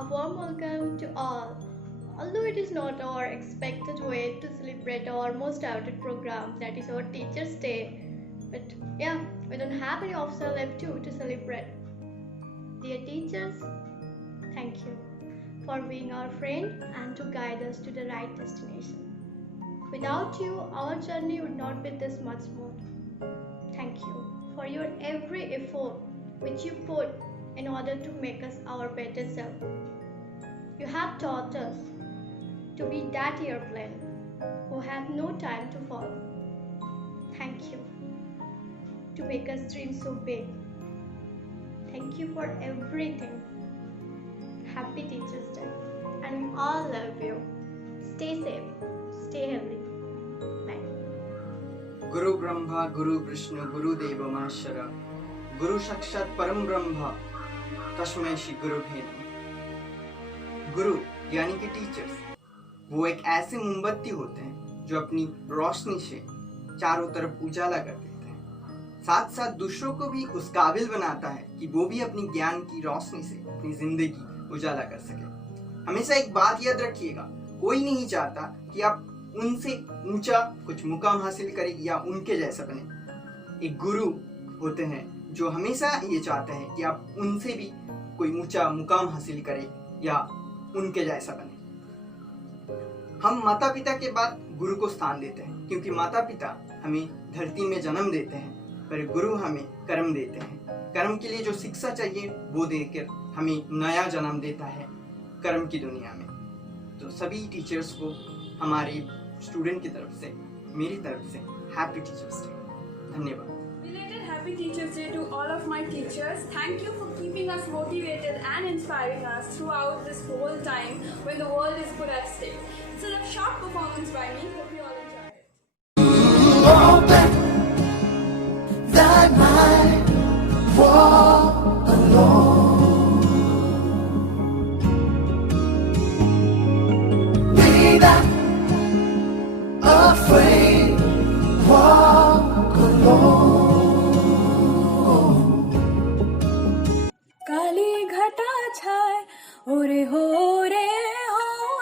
A warm welcome to all. Although it is not our expected way to celebrate our most awaited program, that is our Teachers' Day, but yeah, we don't have any official life too to celebrate. Dear teachers, thank you for being our friend and to guide us to the right destination. Without you, our journey would not be this much smooth. Thank you for your every effort which you put in order to make us our better self. You have taught us to be that airplane who have no time to fall. Thank you to make us dream so big. Thank you for everything. Happy Teachers' Day, and we all love you. Stay safe, stay healthy. Bye. गुरु ब्रह्मा गुरु विष्णु गुरु देव महेश्वर गुरु साक्षात परम ब्रह्म तस्मै श्री गुरुभ्यो नमः। गुरु यानी कि teachers वो एक ऐसे मोमबत्ती होते हैं जो अपनी रोशनी से चारों तरफ उजाला कर देते हैं, साथ साथ दूसरों को भी उस काबिल बनाता है कि वो भी अपनी ज्ञान की रोशनी से अपनी जिंदगी उजाला कर सके। हमेशा एक बात याद रखिएगा, कोई नहीं चाहता कि आप उनसे ऊंचा कुछ मुकाम हासिल करें या उनके जैसा बने। एक गुरु होते हैं जो हमेशा ये चाहते हैं कि आप उनसे भी कोई ऊंचा मुकाम हासिल करें या उनके जैसा बने। हम माता पिता के बाद गुरु को स्थान देते हैं, क्योंकि माता पिता हमें धरती में जन्म देते हैं, पर गुरु हमें कर्म देते हैं। कर्म के लिए जो शिक्षा चाहिए वो देकर हमें नया जन्म देता है कर्म की दुनिया में। तो सभी टीचर्स को हमारे स्टूडेंट की तरफ से, मेरी तरफ से हैप्पी टीचर्स डे। धन्यवाद। Belated Happy Teachers Day to all of my teachers. Thank you for keeping us motivated and inspiring us throughout this whole time when the world is put at stake. It's a short performance by me. Hope you all enjoy it. Open thy mind, walk alone. Be not afraid, walk alone. काली घटा छाए ओरे हो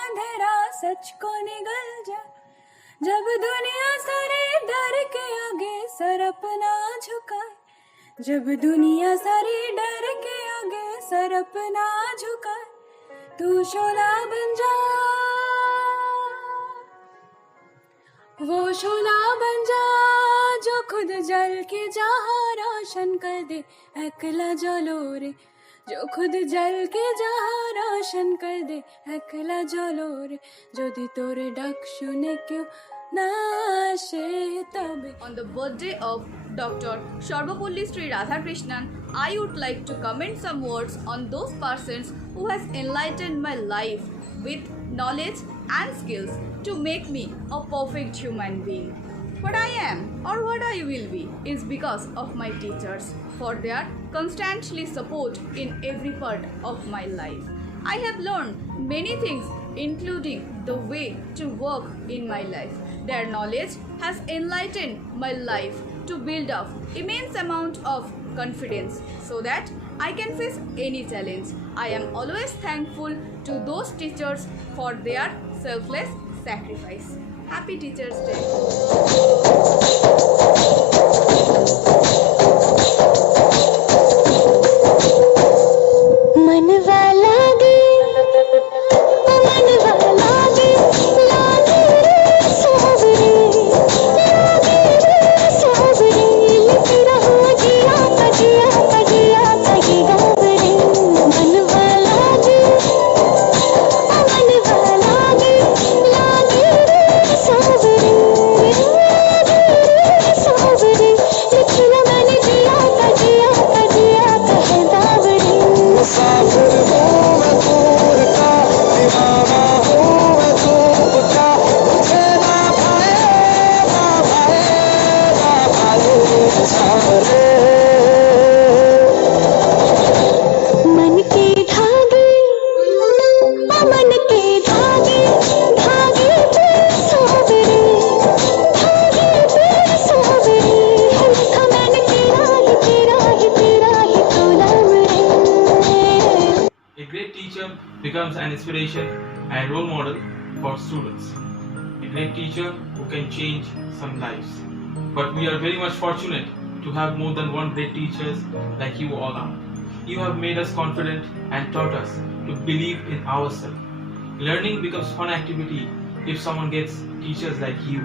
अंधेरा सच को निगल जा, जब दुनिया सारे डर के आगे सर अपना झुकाए, जब दुनिया सारी डर के आगे सर अपना झुकाए, तू शोला बन जा, वो शोला बन जा जो खुद जल के जहाँ रोशन कर दे। अकेला जलो रे जो खुद जल के जहाँ रोशन कर दे, अकेला जलो रे যদি তোরে ডাক শুনে কেউ না আসে তবে। On the birthday of Dr. Sarvapalli Sri Radhakrishnan, I would like to comment some words on those persons who has enlightened my life with knowledge and skills to make me a perfect human being. What I am or what I will be is because of my teachers, for their constantly support in every part of my life. I have learned many things, including the way to work in my life. Their knowledge has enlightened my life to build up immense amount of confidence so that I can face any challenge. I am always thankful to those teachers for their selfless sacrifice. Happy Teachers Day. मनवा लागे ओ मनवा लागे लागे रे सावरे लागे रे सावरे लिखी रहो जिया कजिया कजिया कजी गावरे मनवा लागे ओ मनवा लागे लागे रे सावरे लागे रे सावरे लिखी ना मैंने जिया कजिया teacher becomes an inspiration and role model for students. A great teacher who can change some lives. But we are very much fortunate to have more than one great teachers like you all are. You have made us confident and taught us to believe in ourselves. Learning becomes fun activity if someone gets teachers like you.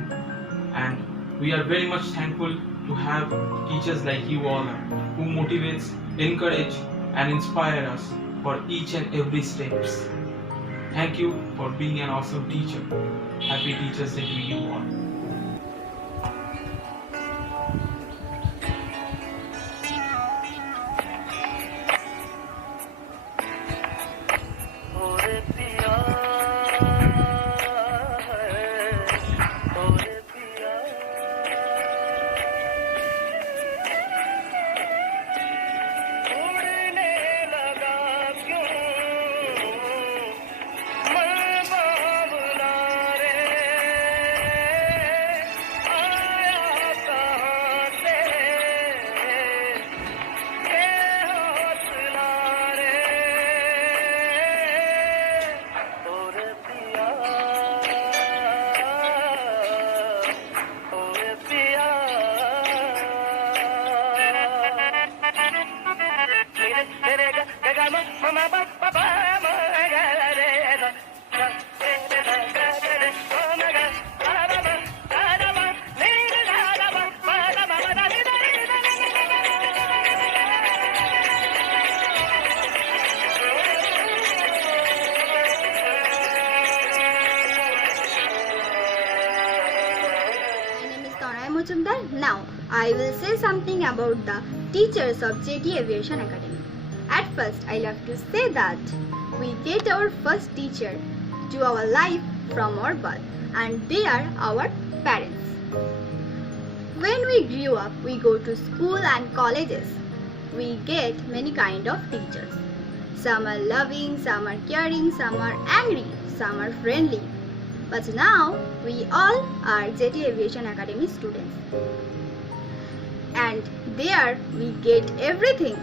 And we are very much thankful to have teachers like you all who motivates, encourage and inspire us for each and every steps. Thank you for being an awesome teacher. Happy Teachers Day to you all. Now, I will say something about the teachers of JT Aviation Academy. At first, I love to say that we get our first teacher to our life from our birth, and they are our parents. When we grew up, we go to school and colleges. We get many kind of teachers. Some are loving, some are caring, some are angry, some are friendly. But now, we all are JT Aviation Academy students. And there we get everything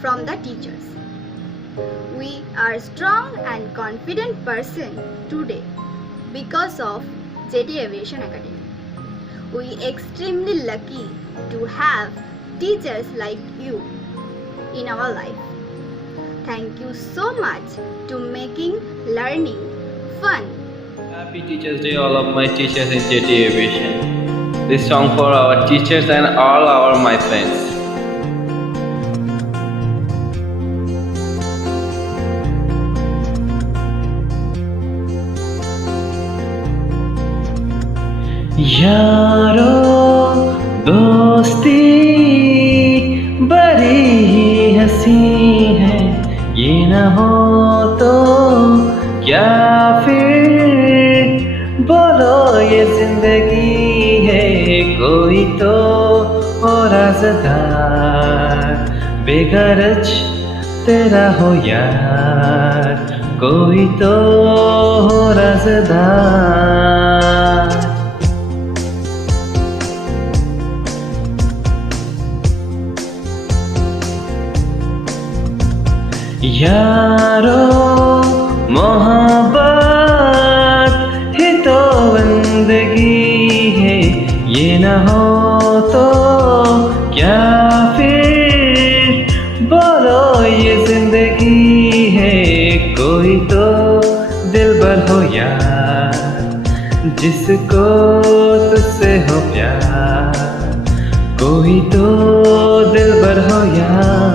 from the teachers. We are strong and confident person today because of JT Aviation Academy. We extremely lucky to have teachers like you in our life. Thank you so much to making learning fun. Happy Teachers Day, all of my teachers in JT Aviation. This song for our teachers and all our my friends. यारो दोस्ती बड़ी ही हंसी है, ये न हो तो क्या फिर बोलो ये जिंदगी है। कोई तो हो राज़दार बेगरज तेरा हो यार, कोई तो हो राज़दार। यारो मोहब्बत ही तो बंदगी है, ये न हो तो क्या फिर बोलो ये जिंदगी है। कोई तो दिलबर हो यार, जिसको तुझसे हो प्यार, कोई तो दिलबर हो यार।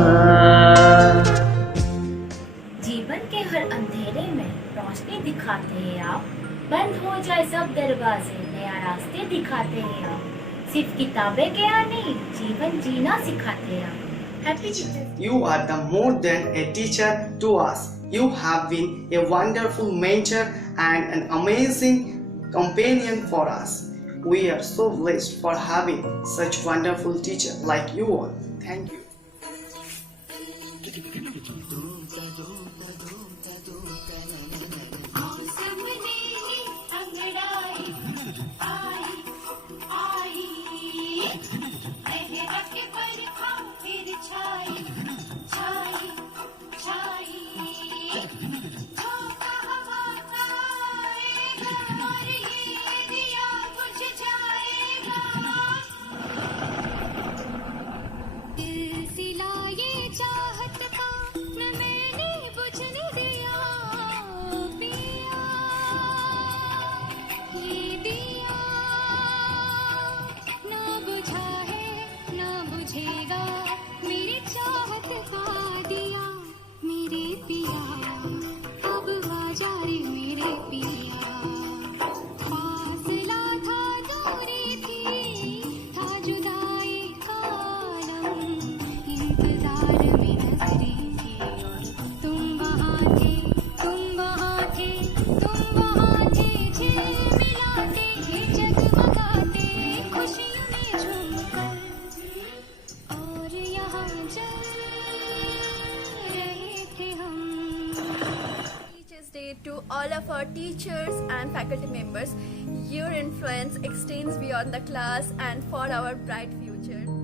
जीवन के हर अंधेरे में रोशनी दिखाते हैं आप, बंद हो जाए सब दरवाजे नया रास्ते दिखाते हैं आप। सिर्फ किताबें क्या नहीं, जीवन जीना सिखाते हैं आप। Happy teachers. You are the more than a teacher to us. You have been a wonderful mentor and an amazing companion for us. We are so blessed for having such wonderful teacher like you all. Thank you. to all of our teachers and faculty members. Your influence extends beyond the class and for our bright future.